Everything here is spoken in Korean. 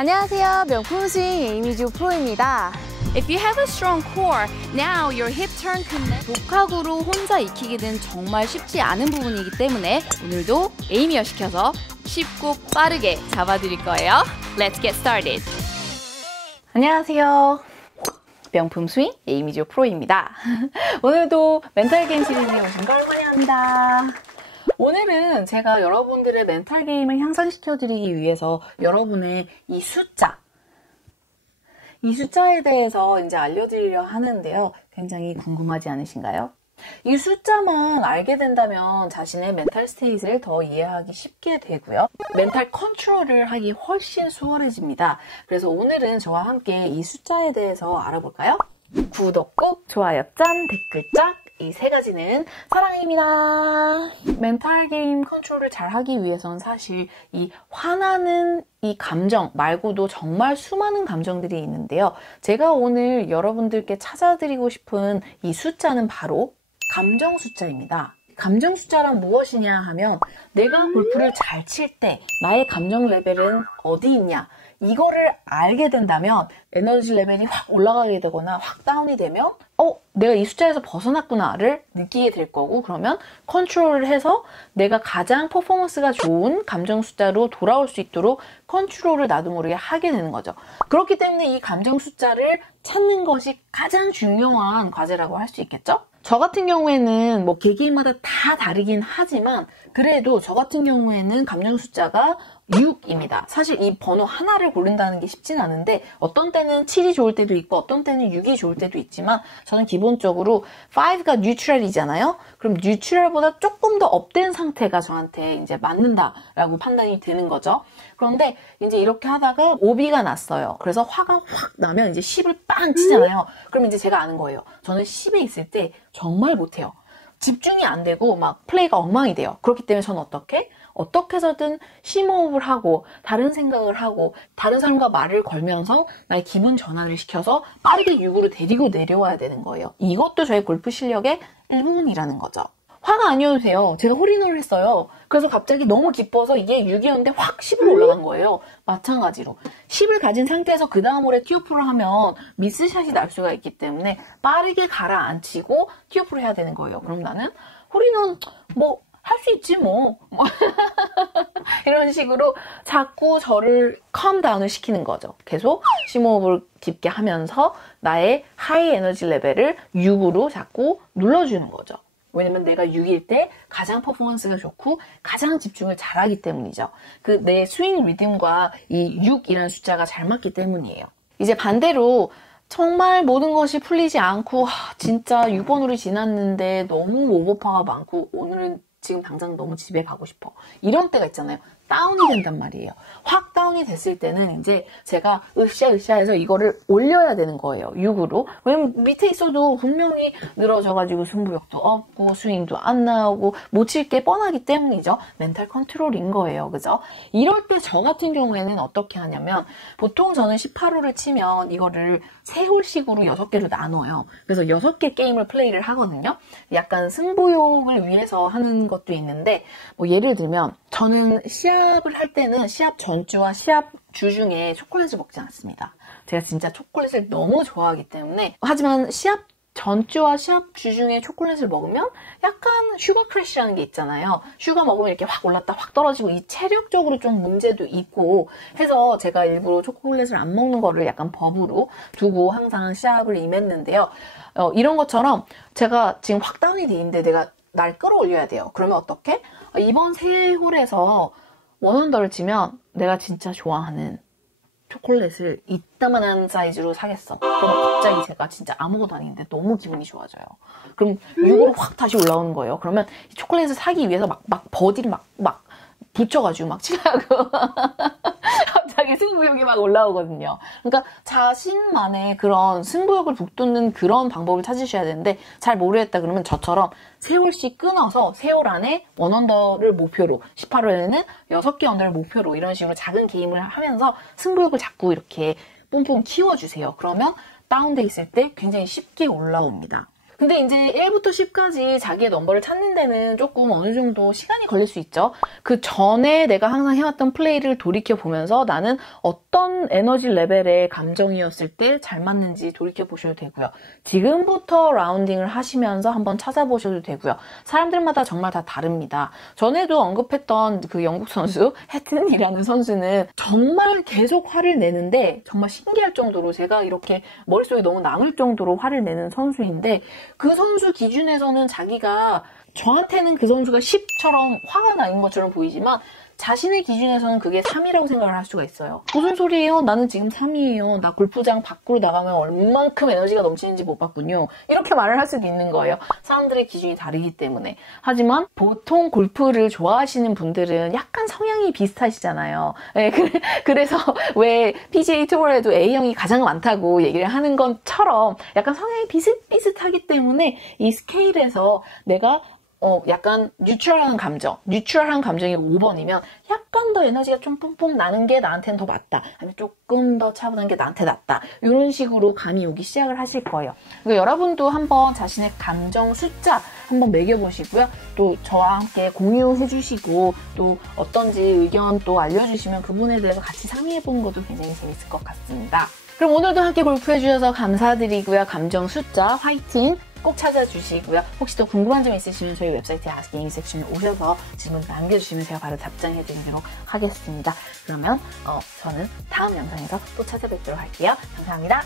안녕하세요. 명품 스윙 에이미조 프로입니다. If you have a strong core, now your hip turn connect. 독학으로 혼자 익히기는 정말 쉽지 않은 부분이기 때문에 오늘도 에이미어 시켜서 쉽고 빠르게 잡아드릴 거예요. Let's get started. 안녕하세요. 명품 스윙 에이미조 프로입니다. 오늘도 멘탈 게임 시리즈에 오신 걸 환영합니다. 오늘은 제가 여러분들의 멘탈 게임을 향상시켜드리기 위해서 여러분의 이 숫자에 대해서 이제 알려드리려 하는데요. 굉장히 궁금하지 않으신가요? 이 숫자만 알게 된다면 자신의 멘탈 스테이트를 더 이해하기 쉽게 되고요. 멘탈 컨트롤을 하기 훨씬 수월해집니다. 그래서 오늘은 저와 함께 이 숫자에 대해서 알아볼까요? 구독 꼭, 좋아요 짠, 댓글 짝! 이 세 가지는 사랑입니다. 멘탈 게임 컨트롤을 잘 하기 위해서는 사실 이 화나는 이 감정 말고도 정말 수많은 감정들이 있는데요. 제가 오늘 여러분들께 찾아드리고 싶은 이 숫자는 바로 감정 숫자입니다. 감정 숫자란 무엇이냐 하면 내가 골프를 잘 칠 때 나의 감정 레벨은 어디 있냐, 이거를 알게 된다면 에너지 레벨이 확 올라가게 되거나 확 다운이 되면 내가 이 숫자에서 벗어났구나를 느끼게 될 거고, 그러면 컨트롤을 해서 내가 가장 퍼포먼스가 좋은 감정 숫자로 돌아올 수 있도록 컨트롤을 나도 모르게 하게 되는 거죠. 그렇기 때문에 이 감정 숫자를 찾는 것이 가장 중요한 과제라고 할 수 있겠죠? 저 같은 경우에는 뭐 개개인마다 다 다르긴 하지만 그래도 저 같은 경우에는 감정 숫자가 6입니다. 사실 이 번호 하나를 고른다는 게 쉽진 않은데 어떤 때는 7이 좋을 때도 있고 어떤 때는 6이 좋을 때도 있지만 저는 기본적으로 5가 뉴트럴이잖아요. 그럼 뉴트럴보다 조금 더 업된 상태가 저한테 이제 맞는다라고 판단이 되는 거죠. 그런데 이제 이렇게 하다가 오비가 났어요. 그래서 화가 확 나면 이제 10을 빵 치잖아요. 그럼 이제 제가 아는 거예요. 저는 10에 있을 때 정말 못해요. 집중이 안 되고 막 플레이가 엉망이 돼요. 그렇기 때문에 저는 어떻게 해서든 심호흡을 하고 다른 생각을 하고 다른 사람과 말을 걸면서 나의 기분 전환을 시켜서 빠르게 6으로 데리고 내려와야 되는 거예요. 이것도 저의 골프 실력의 일부분이라는 거죠. 화가 아니어도 돼요. 제가 홀인원을 했어요. 그래서 갑자기 너무 기뻐서 이게 6이었는데 확 10으로 올라간 거예요. 마찬가지로 10을 가진 상태에서 그 다음 홀에 티오프를 하면 미스샷이 날 수가 있기 때문에 빠르게 가라앉히고 티오프를 해야 되는 거예요. 그럼 나는 홀인원 할 수 있지 뭐 이런 식으로 자꾸 저를 컴다운을 시키는 거죠. 계속 심호흡을 깊게 하면서 나의 하이 에너지 레벨을 6으로 자꾸 눌러주는 거죠. 왜냐면 내가 6일 때 가장 퍼포먼스가 좋고 가장 집중을 잘하기 때문이죠. 그 내 스윙 리듬과 이 6이라는 숫자가 잘 맞기 때문이에요. 이제 반대로 정말 모든 것이 풀리지 않고 진짜 6번으로 지났는데 너무 오버파가 많고 오늘은 지금 당장 너무 집에 가고 싶어. 이런 때가 있잖아요. 다운이 된단 말이에요. 확 다운이 됐을 때는 이제 제가 으쌰으쌰해서 이거를 올려야 되는 거예요. 6으로. 왜냐면 밑에 있어도 분명히 늘어져가지고 승부욕도 없고 스윙도 안 나오고 못 칠 게 뻔하기 때문이죠. 멘탈 컨트롤인 거예요. 그죠? 이럴 때 저 같은 경우에는 어떻게 하냐면 보통 저는 18홀을 치면 이거를 3홀씩으로 6개로 나눠요. 그래서 6개 게임을 플레이를 하거든요. 약간 승부욕을 위해서 하는 것도 있는데 예를 들면 저는 시합을 할 때는 시합 전주와 시합 주 중에 초콜릿을 먹지 않습니다. 제가 진짜 초콜릿을 너무 좋아하기 때문에. 하지만 시합 전주와 시합 주 중에 초콜릿을 먹으면 약간 슈가 크래시라는 게 있잖아요. 슈가 먹으면 이렇게 확 올랐다 확 떨어지고 이 체력적으로 좀 문제도 있고 해서 제가 일부러 초콜릿을 안 먹는 거를 약간 법으로 두고 항상 시합을 임했는데요. 이런 것처럼 제가 지금 확 다운이 돼 있는데 내가 날 끌어올려야 돼요. 그러면 어떻게? 이번 3홀에서 원언더를 치면 내가 진짜 좋아하는 초콜릿을 이따만한 사이즈로 사겠어. 그럼 갑자기 제가 진짜 아무것도 아닌데 너무 기분이 좋아져요. 그럼 6으로 확 다시 올라오는 거예요. 그러면 이 초콜릿을 사기 위해서 막 버디를 막 붙여가지고 막 치려고 갑자기 승부욕이 막 올라오거든요. 그러니까 자신만의 그런 승부욕을 북돋는 그런 방법을 찾으셔야 되는데 잘 모르겠다 그러면 저처럼 3홀씩 끊어서 3홀 안에 원언더를 목표로 18홀에는 6개 언더를 목표로 이런 식으로 작은 게임을 하면서 승부욕을 자꾸 이렇게 뿜뿜 키워주세요. 그러면 다운돼 있을 때 굉장히 쉽게 올라옵니다. 근데 이제 1부터 10까지 자기의 넘버를 찾는 데는 조금 어느 정도 시간이 걸릴 수 있죠. 그 전에 내가 항상 해왔던 플레이를 돌이켜보면서 나는 어떤 에너지 레벨의 감정이었을 때 잘 맞는지 돌이켜보셔도 되고요. 지금부터 라운딩을 하시면서 한번 찾아보셔도 되고요. 사람들마다 정말 다 다릅니다. 전에도 언급했던 그 영국 선수, 해튼이라는 선수는 정말 계속 화를 내는데 정말 신기할 정도로 제가 이렇게 머릿속에 너무 남을 정도로 화를 내는 선수인데 그 선수 기준에서는 자기가 저한테는 그 선수가 10처럼 화가 나는 것처럼 보이지만 자신의 기준에서는 그게 3이라고 생각을 할 수가 있어요. 무슨 소리예요? 나는 지금 3이에요. 나 골프장 밖으로 나가면 얼만큼 에너지가 넘치는지 못 봤군요. 이렇게 말을 할 수도 있는 거예요. 사람들의 기준이 다르기 때문에. 하지만 보통 골프를 좋아하시는 분들은 약간 성향이 비슷하시잖아요. 네, 그래서 왜 PGA 투어에도 A형이 가장 많다고 얘기를 하는 것처럼 약간 성향이 비슷비슷하기 때문에 이 스케일에서 내가 약간 뉴트럴한 감정이 5번이면 약간 더 에너지가 좀 뿜뿜 나는 게 나한테는 더 맞다. 아니면 조금 더 차분한 게 나한테 낫다. 이런 식으로 감이 오기 시작을 하실 거예요. 그러니까 여러분도 한번 자신의 감정 숫자 한번 매겨보시고요. 또 저와 함께 공유해 주시고 또 어떤지 의견 또 알려주시면 그 부분에 대해서 같이 상의해보는 것도 굉장히 재밌을 것 같습니다. 그럼 오늘도 함께 골프해주셔서 감사드리고요. 감정 숫자 화이팅! 꼭 찾아주시고요. 혹시 또 궁금한 점 있으시면 저희 웹사이트 Ask Amy 섹션에 오셔서 질문 남겨주시면 제가 바로 답장해드리도록 하겠습니다. 그러면 저는 다음 영상에서 또 찾아뵙도록 할게요. 감사합니다.